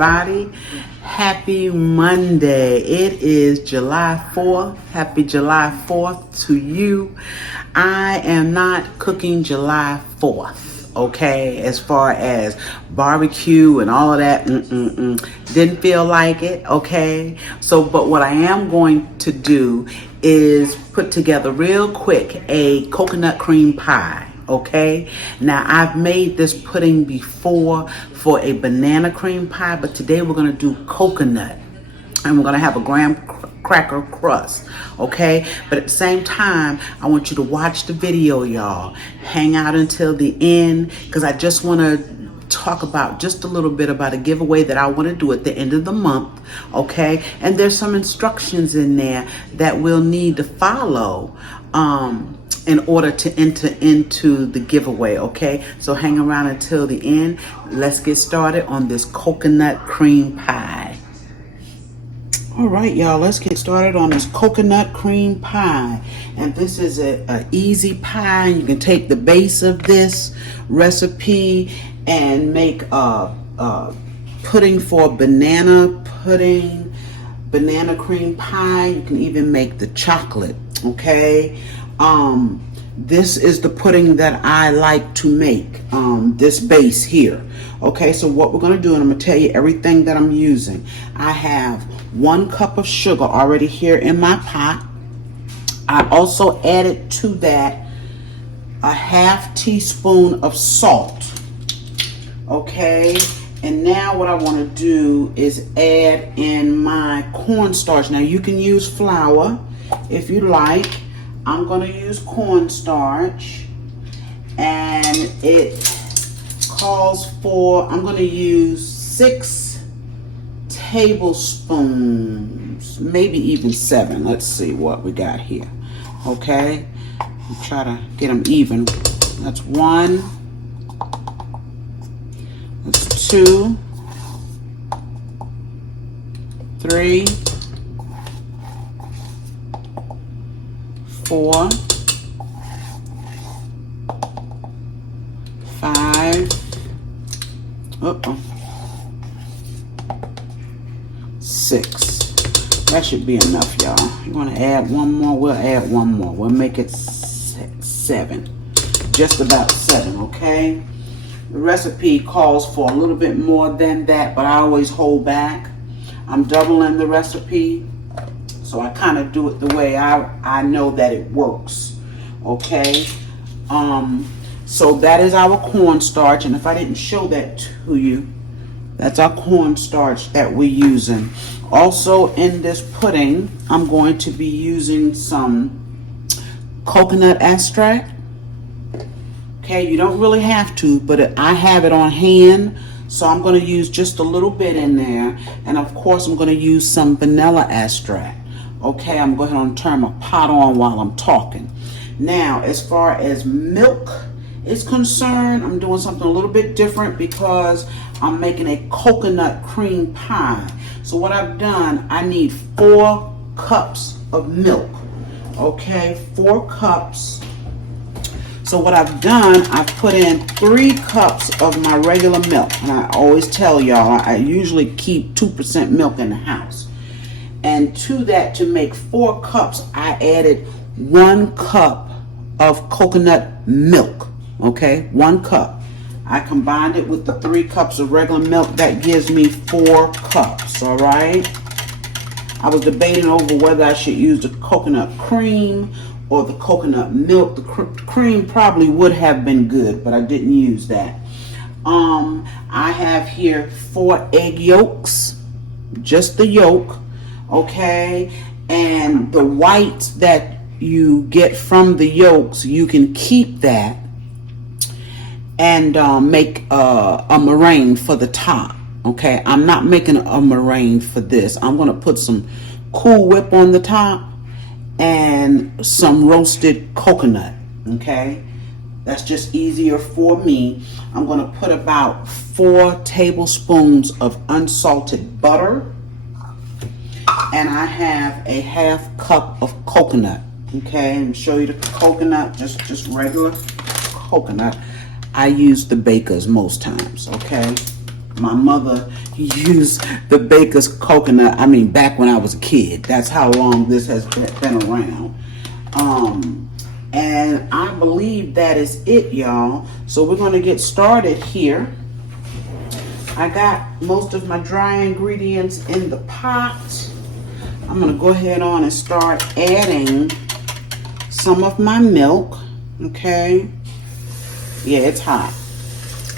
everybody. Happy Monday. It is July 4th. Happy July 4th to you. I am not cooking July 4th, okay? As far as barbecue and all of that, didn't feel like it, okay? So, but what I am going to do is put together real quick a coconut cream pie. Okay, now I've made this pudding before for a banana cream pie, but today we're going to do coconut, and we're going to have a graham cracker crust. Okay, but at the same time, I want you to watch the video, y'all. Hang out until the end, because I just want to talk about just a little bit about a giveaway that I want to do at the end of the month. Okay, and there's some instructions in there that we'll need to follow in order to enter into the giveaway. Okay, so hang around until the end. Let's get started on this coconut cream pie. All right, y'all, let's get started on this coconut cream pie. And this is a easy pie. You can take the base of this recipe and make a pudding for banana pudding, banana cream pie. You can even make the chocolate, okay? This is the pudding that I like to make, this base here. Okay, so what we're going to do, and I'm going to tell you everything that I'm using. I have 1 cup of sugar already here in my pot. I also added to that a ½ teaspoon of salt. Okay, and now what I want to do is add in my cornstarch. Now you can use flour if you like. I'm going to use cornstarch, and it calls for, I'm going to use 6 tablespoons, maybe even 7. Let's see what we got here. Okay, try to get them even. That's 1, that's 2, 3, 4, 5, 6. That should be enough, y'all. You want to add one more? We'll add one more. We'll make it 7. Just about 7, okay? The recipe calls for a little bit more than that, but I always hold back. I'm doubling the recipe, so I kind of do it the way I know that it works, okay? So that is our cornstarch, and if I didn't show that to you, that's our cornstarch that we're using. Also in this pudding, I'm going to be using some coconut extract. Okay, you don't really have to, but I have it on hand, so I'm going to use just a little bit in there, and of course I'm going to use some vanilla extract. Okay, I'm going to go ahead and turn my pot on while I'm talking. Now, as far as milk is concerned, I'm doing something a little bit different because I'm making a coconut cream pie. So what I've done, I need 4 cups of milk. Okay, 4 cups. So what I've done, I've put in 3 cups of my regular milk. And I always tell y'all, I usually keep 2% milk in the house. And to that, to make 4 cups, I added 1 cup of coconut milk. Okay, 1 cup. I combined it with the 3 cups of regular milk. That gives me 4 cups, all right? I was debating over whether I should use the coconut cream or the coconut milk. The cream probably would have been good, but I didn't use that. I have here 4 egg yolks, just the yolk, okay? And the whites that you get from the yolks, you can keep that and make a meringue for the top. Okay, I'm not making a meringue for this. I'm going to put some Cool Whip on the top and some roasted coconut. Okay, that's just easier for me. I'm going to put about 4 tablespoons of unsalted butter, and I have a ½ cup of coconut. Okay, and show you the coconut, just regular coconut. I use the Baker's most times, okay? My mother used the baker's coconut, I mean, back when I was a kid. That's how long this has been around. And I believe that is it, y'all. So we're going to get started here. I got most of my dry ingredients in the pot. I'm going to go ahead on and start adding some of my milk. Okay. Yeah, it's hot.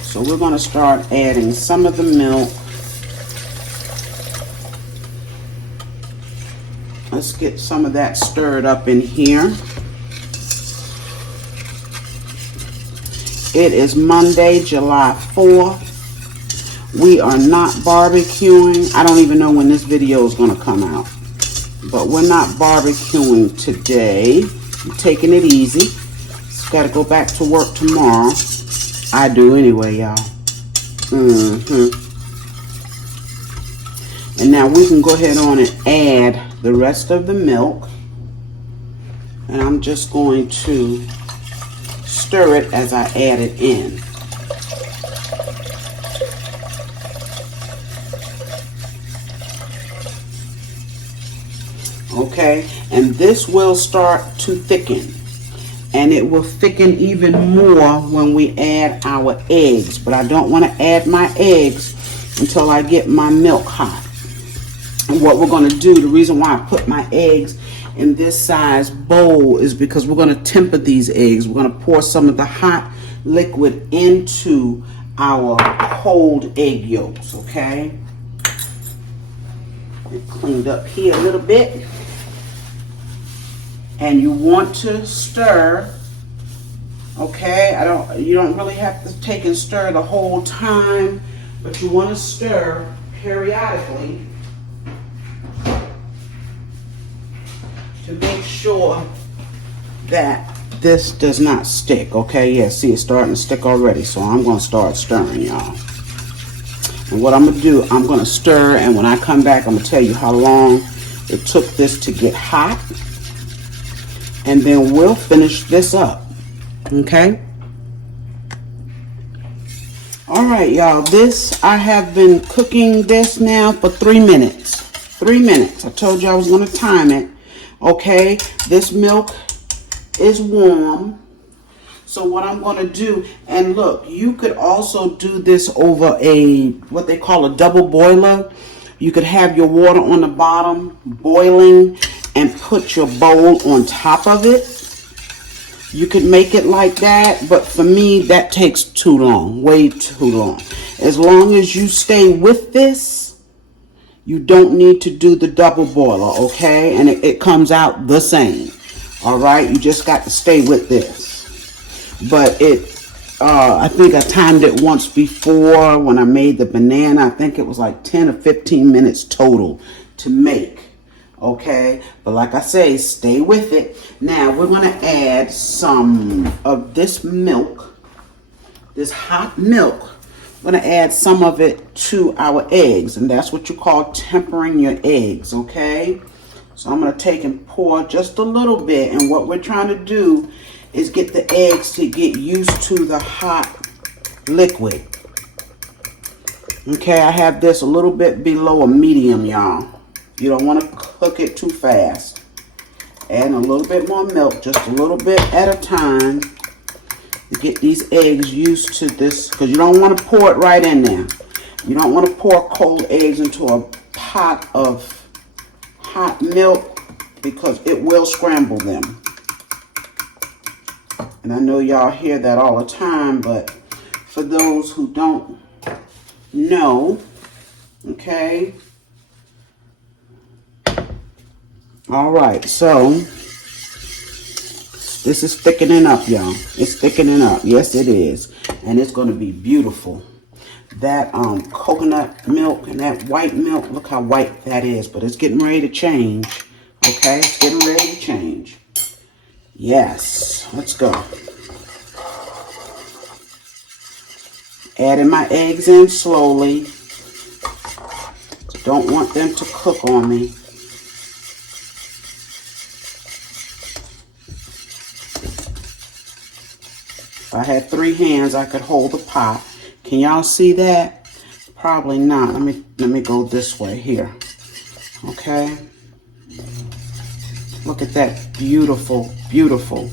So we're going to start adding some of the milk. Let's get some of that stirred up in here. It is Monday, July 4th. We are not barbecuing. I don't even know when this video is going to come out. But we're not barbecuing today. I'm taking it easy. Just got to go back to work tomorrow. I do anyway, y'all. And now we can go ahead on and add the rest of the milk. And I'm just going to stir it as I add it in. Okay, and this will start to thicken. And it will thicken even more when we add our eggs. But I don't want to add my eggs until I get my milk hot. And what we're going to do, the reason why I put my eggs in this size bowl is because we're going to temper these eggs. We're going to pour some of the hot liquid into our cold egg yolks, okay? Get cleaned up here a little bit. And you want to stir, okay? You don't really have to take and stir the whole time, but you want to stir periodically to make sure that this does not stick, okay? Yeah, see, it's starting to stick already, so I'm going to start stirring, y'all. And what I'm going to do, I'm going to stir, and when I come back, I'm going to tell you how long it took this to get hot. And then we'll finish this up, okay? All right, y'all, I have been cooking this now for 3 minutes. 3 minutes. I told you I was going to time it, okay? This milk is warm. So what I'm going to do, and look, you could also do this over what they call a double boiler. You could have your water on the bottom boiling and put your bowl on top of it. You could make it like that, but for me, that takes too long, way too long. As long as you stay with this, you don't need to do the double boiler, okay? And it comes out the same, all right? You just got to stay with this. But I think I timed it once before when I made the banana. I think it was like 10 or 15 minutes total to make. Okay, but like I say, stay with it. Now we're going to add some of this milk, this hot milk. We're going to add some of it to our eggs, and that's what you call tempering your eggs, okay? So I'm going to take and pour just a little bit, and what we're trying to do is get the eggs to get used to the hot liquid. Okay, I have this a little bit below a medium, y'all. You don't want to cook it too fast. Add a little bit more milk, just a little bit at a time, to get these eggs used to this, because you don't want to pour it right in there. You don't want to pour cold eggs into a pot of hot milk, because it will scramble them. And I know y'all hear that all the time, but for those who don't know, okay? All right, so this is thickening up, y'all. It's thickening up. Yes, it is. And it's going to be beautiful. That coconut milk and that white milk, look how white that is. But it's getting ready to change. Okay, it's getting ready to change. Yes, let's go. Adding my eggs in slowly. Don't want them to cook on me. If I had 3 hands, I could hold the pot. Can y'all see that? Probably not. Let me go this way here. Okay. Look at that. Beautiful, beautiful.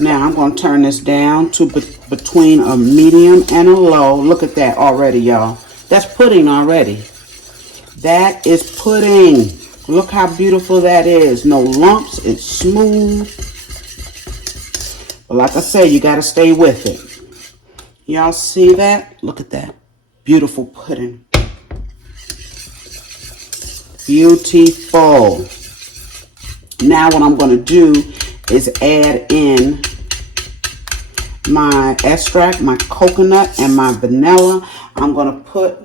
Now I'm going to turn this down to between a medium and a low. Look at that already, y'all. That's pudding already. That is pudding. Look how beautiful that is. No lumps. It's smooth. But like I say, you got to stay with it. Y'all see that? Look at that. Beautiful pudding. Beautiful. Now what I'm going to do is add in my extract, my coconut, and my vanilla. I'm going to put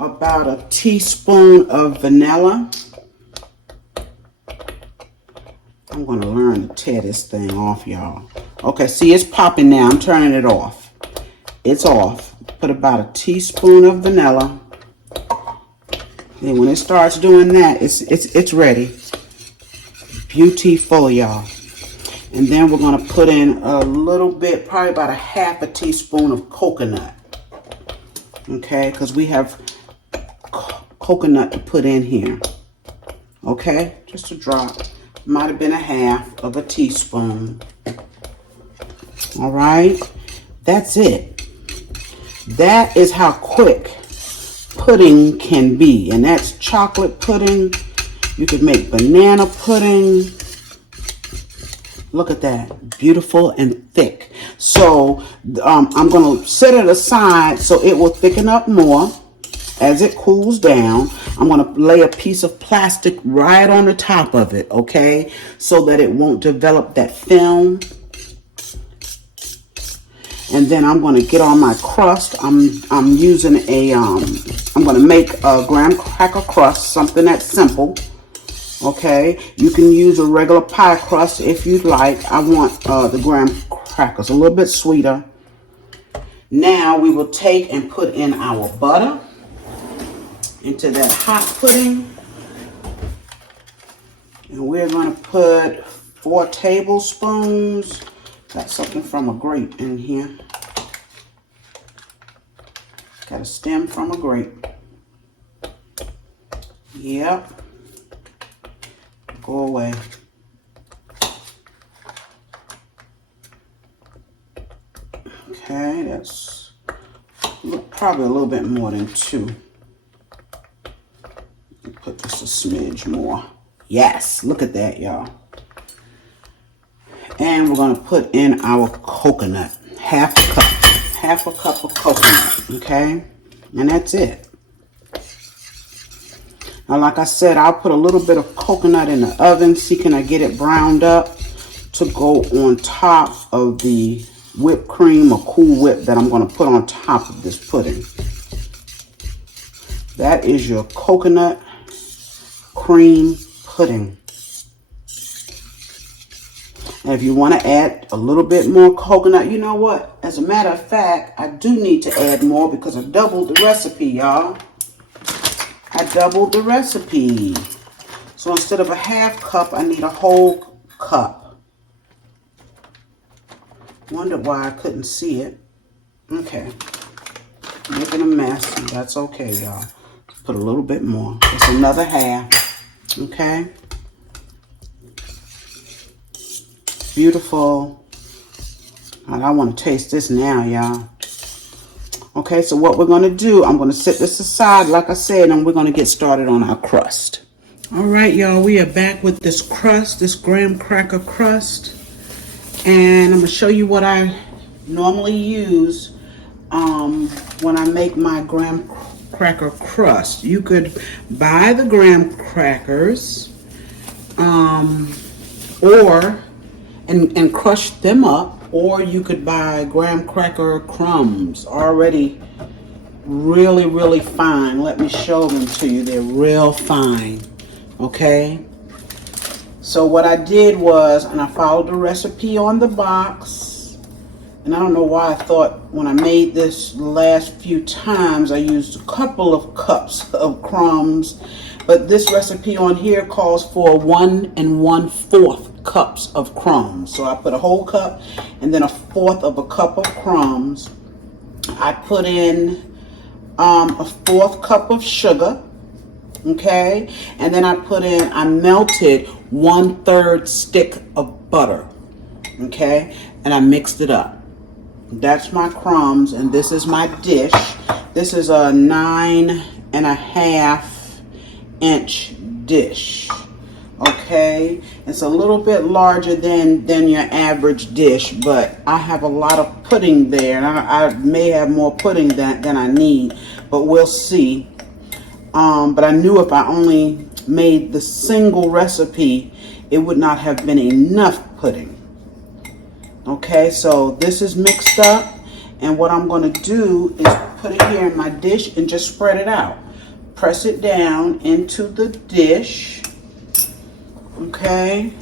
about a teaspoon of vanilla. I'm going to learn to tear this thing off, y'all. Okay, see, it's popping now. I'm turning it off. It's off. Put about a teaspoon of vanilla. And when it starts doing that, it's ready. Beautiful, y'all. And then we're going to put in a little bit, probably about a half a teaspoon of coconut. Okay, because we have coconut to put in here. Okay, just a drop. Might have been a half of a teaspoon. All right, that's it. That is how quick pudding can be. And that's chocolate pudding. You could make banana pudding. Look at that. Beautiful and thick. So I'm going to set it aside so it will thicken up more as it cools down. I'm going to lay a piece of plastic right on the top of it, okay? So that it won't develop that film. And then I'm going to get on my crust. I'm using a, I'm going to make a graham cracker crust, something that's simple. Okay, you can use a regular pie crust if you'd like. I want the graham crackers a little bit sweeter. Now we will take and put in our butter into that hot pudding. And we're going to put 4 tablespoons. Got something from a grape in here. Got a stem from a grape. Yep. Go away. Okay, that's probably a little bit more than 2. Put just a smidge more. Yes, look at that, y'all. And we're going to put in our coconut. Half a cup of coconut, okay? And that's it. Now, like I said, I'll put a little bit of coconut in the oven. See, can I get it browned up to go on top of the whipped cream or Cool Whip that I'm going to put on top of this pudding. That is your coconut cream pudding. And if you want to add a little bit more coconut, you know what? As a matter of fact, I do need to add more because I doubled the recipe, y'all. I doubled the recipe. So instead of a half cup, I need a whole cup. Wondered why I couldn't see it. Okay. Making a mess. That's okay, y'all. Put a little bit more. Just another half. Okay. Beautiful. And I want to taste this now, y'all. Okay, so what we're going to do, I'm going to set this aside, like I said, and we're going to get started on our crust. All right, y'all, we are back with this crust, this graham cracker crust. And I'm going to show you what I normally use when I make my graham cracker crust. You could buy the graham crackers and crush them up. Or you could buy graham cracker crumbs already really, really fine. Let me show them to you. They're real fine. Okay? So what I did was, and I followed the recipe on the box. And I don't know why I thought when I made this last few times I used a couple of cups of crumbs. But this recipe on here calls for 1 1/4 cups of crumbs. So I put a whole cup and then a fourth of a cup of crumbs. I put in a fourth cup of sugar, okay, and then I melted 1/3 stick of butter, okay, and I mixed it up. That's my crumbs, and this is my dish. This is a 9.5 inch dish. Okay, it's a little bit larger than your average dish, but I have a lot of pudding there, and I may have more pudding than I need, but we'll see. But I knew if I only made the single recipe, it would not have been enough pudding. Okay, so this is mixed up, and what I'm going to do is put it here in my dish and just spread it out. Press it down into the dish. Okay.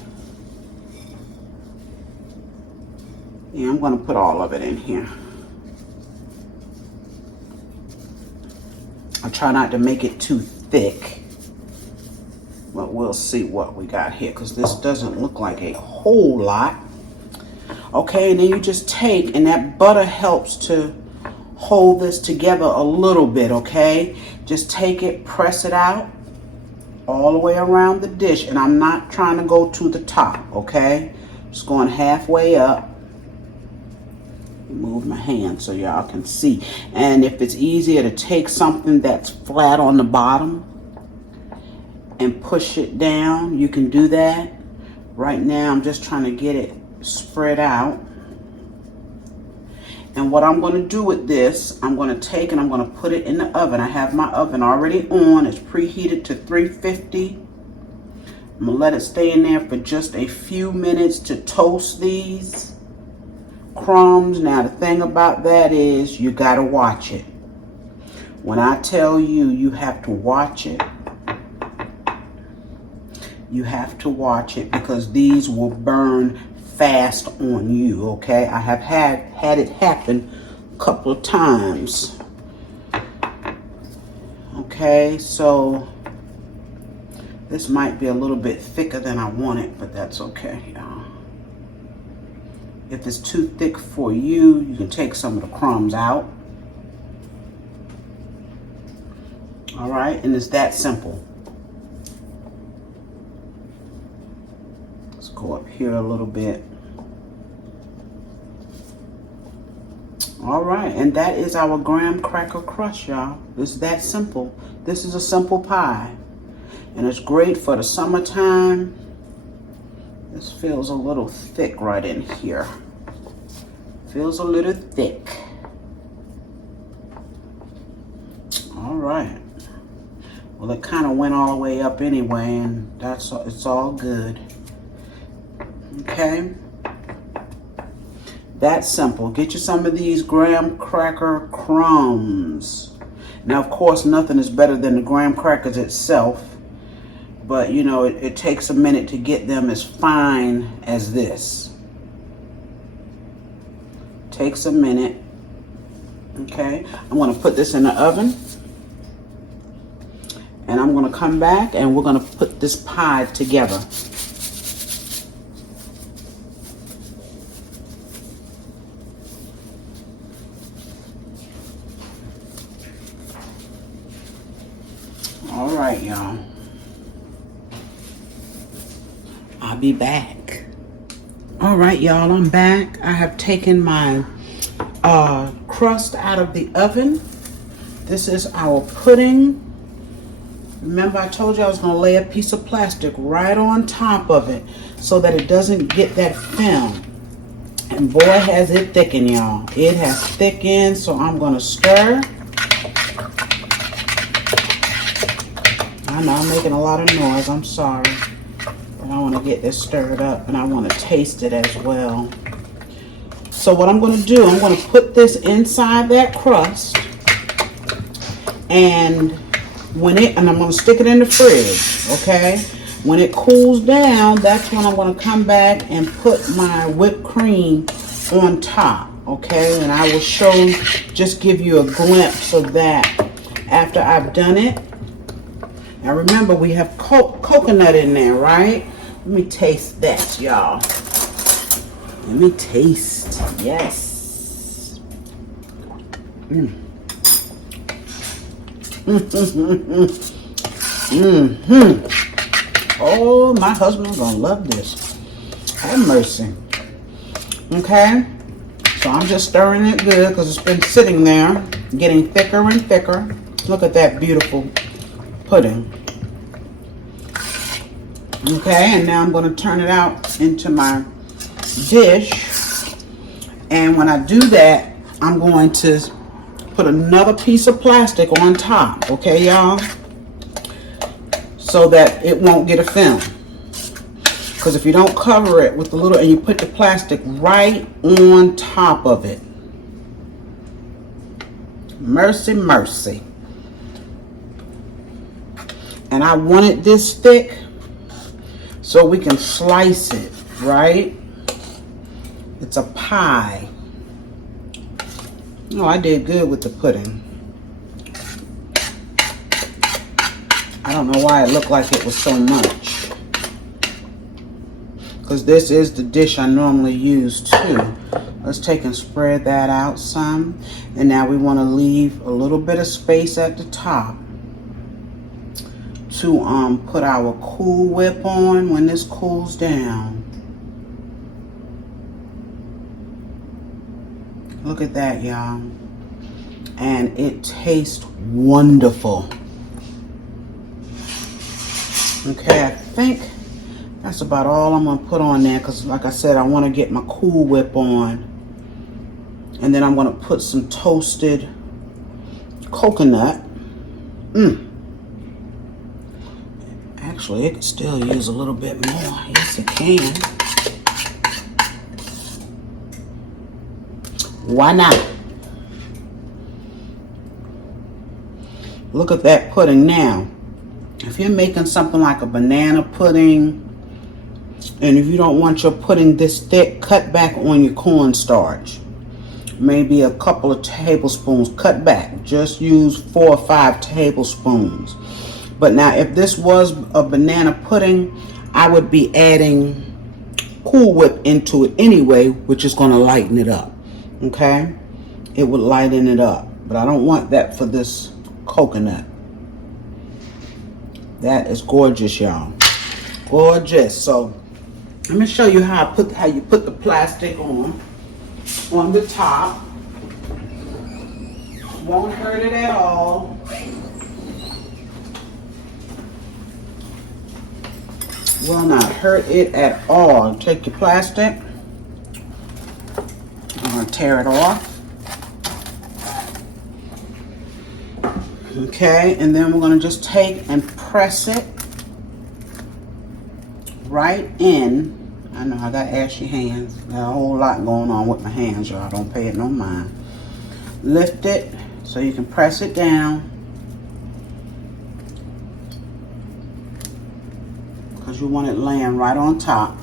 Yeah, I'm going to put all of it in here. I try not to make it too thick, but we'll see what we got here, because this doesn't look like a whole lot. Okay, and then you just take, and that butter helps to hold this together a little bit, okay? Just take it, press it out all the way around the dish, and I'm not trying to go to the top, okay? Just going halfway up. Move my hand so y'all can see. And if it's easier to take something that's flat on the bottom and push it down, you can do that. Right now I'm just trying to get it spread out. And what I'm going to do with this, I'm going to take and I'm going to put it in the oven. I have my oven already on. It's preheated to 350. I'm going to let it stay in there for just a few minutes to toast these crumbs. Now the thing about that is you got to watch it. When I tell you, you have to watch it. You have to watch it, because these will burn fast on you, okay? I have had it happen a couple of times. Okay, so this might be a little bit thicker than I want it, but that's okay, y'all. If it's too thick for you, you can take some of the crumbs out. All right, and it's that simple. Let's go up here a little bit. All right, and that is our graham cracker crust, y'all. It's that simple. This is a simple pie, and it's great for the summertime. This feels a little thick right in here. Feels a little thick. All right. Well, it kind of went all the way up anyway, and it's all good. Okay. That's simple. Get you some of these graham cracker crumbs. Now, of course, nothing is better than the graham crackers itself, but you know, it takes a minute to get them as fine as this. Takes a minute. Okay, I'm going to put this in the oven, and I'm going to come back and we're going to put this pie together. All right, y'all. I'll be back. All right, y'all, I'm back. I have taken my crust out of the oven. This is our pudding. Remember, I told you I was going to lay a piece of plastic right on top of it so that it doesn't get that film. And boy, has it thickened, y'all. It has thickened, so I'm going to stir. I know I'm making a lot of noise. I'm sorry. But I want to get this stirred up, and I want to taste it as well. So what I'm going to do, I'm going to put this inside that crust, and I'm going to stick it in the fridge, okay? When it cools down, that's when I'm going to come back and put my whipped cream on top, okay? And I will just give you a glimpse of that after I've done it. Now remember, we have coconut in there, right? Let me taste that, y'all. Let me taste. Yes. Oh, my husband's gonna love this. Have mercy. Okay. So I'm just stirring it good because it's been sitting there, getting thicker and thicker. Look at that beautiful pudding. Okay, and now I'm going to turn it out into my dish. And when I do that, I'm going to put another piece of plastic on top, okay, y'all? So that it won't get a film. Because if you don't cover it with the little, and you put the plastic right on top of it. Mercy, mercy. And I want it this thick so we can slice it, right? It's a pie. Oh, I did good with the pudding. I don't know why it looked like it was so much. Because this is the dish I normally use too. Let's take and spread that out some. And now we want to leave a little bit of space at the top to put our Cool Whip on when this cools down. Look at that, y'all. And it tastes wonderful. Okay, I think that's about all I'm going to put on there because, like I said, I want to get my Cool Whip on. And then I'm going to put some toasted coconut. Actually, it could still use a little bit more. Yes, it can. Why not? Look at that pudding now. If you're making something like a banana pudding, and if you don't want your pudding this thick, cut back on your cornstarch. Maybe a couple of tablespoons, cut back. Just use 4 or 5 tablespoons. But now if this was a banana pudding, I would be adding Cool Whip into it anyway, which is going to lighten it up. Okay? It would lighten it up. But I don't want that for this coconut. That is gorgeous, y'all. Gorgeous. So let me show you how you put the plastic on the top. Won't hurt it at all. Will not hurt it at all. Take your plastic. I'm going to tear it off. Okay, and then we're going to just take and press it right in. I know I got ashy hands. Got a whole lot going on with my hands, y'all. Don't pay it no mind. Lift it so you can press it down. Because you want it laying right on top.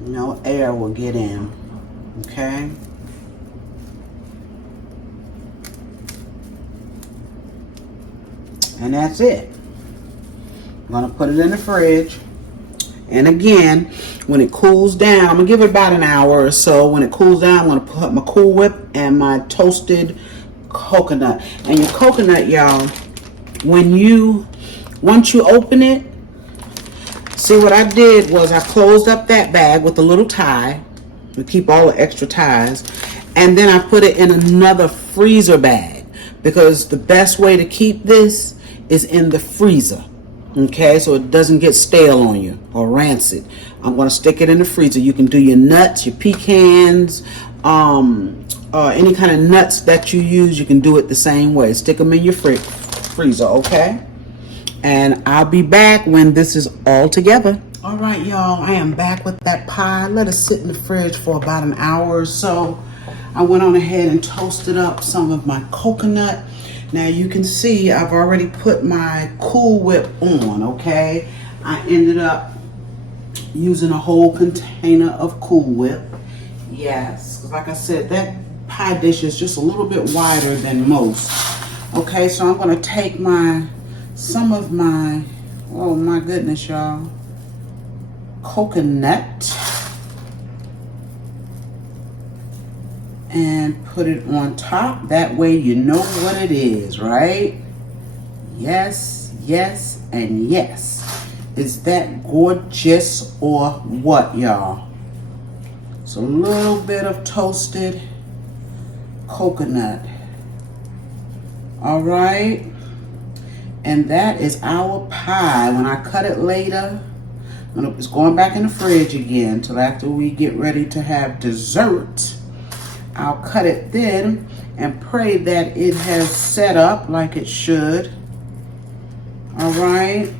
No air will get in. Okay? And that's it. I'm going to put it in the fridge. And again, when it cools down, I'm going to give it about an hour or so. When it cools down, I'm going to put my Cool Whip and my toasted coconut. And your coconut, y'all, once you open it, see what I did was I closed up that bag with a little tie to keep all the extra ties. And then I put it in another freezer bag because the best way to keep this is in the freezer. Okay, so it doesn't get stale on you or rancid. I'm going to stick it in the freezer. You can do your nuts, your pecans, any kind of nuts that you use, you can do it the same way. Stick them in your freezer, okay? And I'll be back when this is all together. All right, y'all, I am back with that pie. Let it sit in the fridge for about an hour or so. I went on ahead and toasted up some of my coconut. Now you can see I've already put my Cool Whip on, okay? I ended up using a whole container of Cool Whip. Yes, like I said, that pie dish is just a little bit wider than most. Okay, so I'm going to take some of my, oh my goodness, y'all. coconut and put it on top. That way you know what it is, right? Yes, yes, and yes. Is that gorgeous or what, y'all? It's a little bit of toasted coconut. All right. And that is our pie. When I cut it later, it's going back in the fridge again till after we get ready to have dessert. I'll cut it then and pray that it has set up like it should. All right.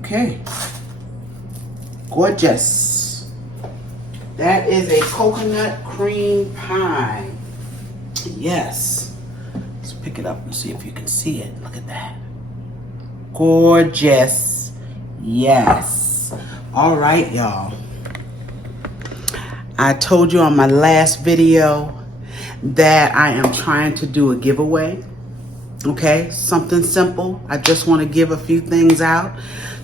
Okay. Gorgeous. That is a coconut cream pie. Yes. Let's pick it up and see if you can see it. Look at that. Gorgeous. Yes. All right, y'all. I told you on my last video that I am trying to do a giveaway. Okay, something simple. I just want to give a few things out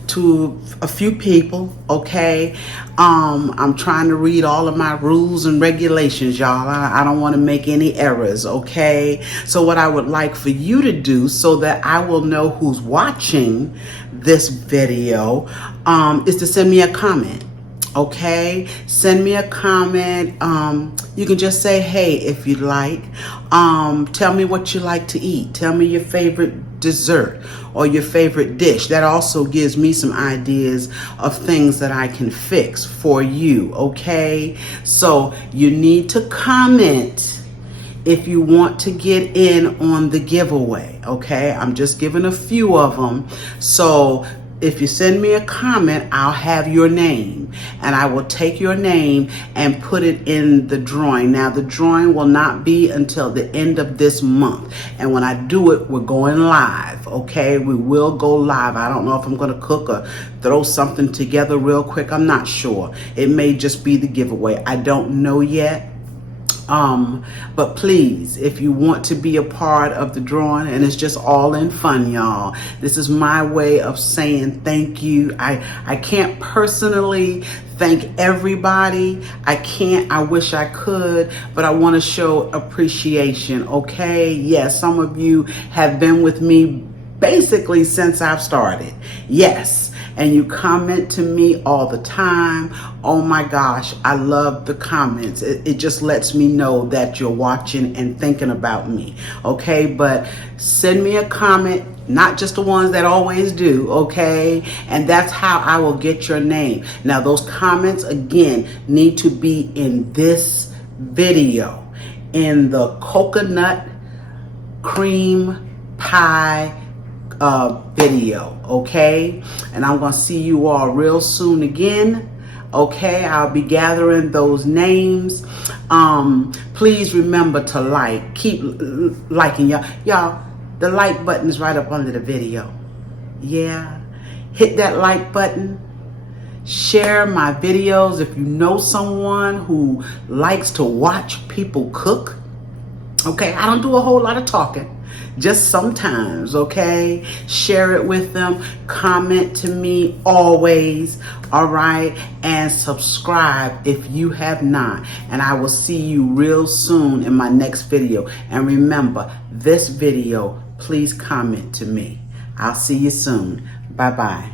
to a few people. Okay, I'm trying to read all of my rules and regulations, y'all. I don't want to make any errors. Okay, so what I would like for you to do so that I will know who's watching this video is to send me a comment. Okay, send me a comment. You can just say hey if you'd like. Tell me what you like to eat. Tell me your favorite dessert or your favorite dish. That also gives me some ideas of things that I can fix for you. Okay, so you need to comment if you want to get in on the giveaway. Okay, I'm just giving a few of them. So if you send me a comment, I'll have your name and I will take your name and put it in the drawing. Now, the drawing will not be until the end of this month. And when I do it, we're going live. Okay, we will go live. I don't know if I'm going to cook or throw something together real quick. I'm not sure. It may just be the giveaway. I don't know yet. But please, if you want to be a part of the drawing, and it's just all in fun, y'all. This is my way of saying thank you. I can't personally thank everybody. I can't. I wish I could, but I want to show appreciation. Okay. Yes, some of you have been with me basically since I've started. Yes. And you comment to me all the time. Oh my gosh, I love the comments. It just lets me know that you're watching and thinking about me. Okay, but send me a comment, not just the ones that always do, okay? And that's how I will get your name. Now, those comments, again, need to be in this video, in the coconut cream pie video, okay? And I'm gonna see you all real soon again. Okay, I'll be gathering those names. Please remember to like, keep liking, y'all. The like button is right up under the video. Yeah, hit that like button. Share my videos if you know someone who likes to watch people cook. Okay, I don't do a whole lot of talking. Just sometimes, okay? Share it with them. Comment to me always, all right? And subscribe if you have not. And I will see you real soon in my next video. And remember, this video, please comment to me. I'll see you soon. Bye-bye.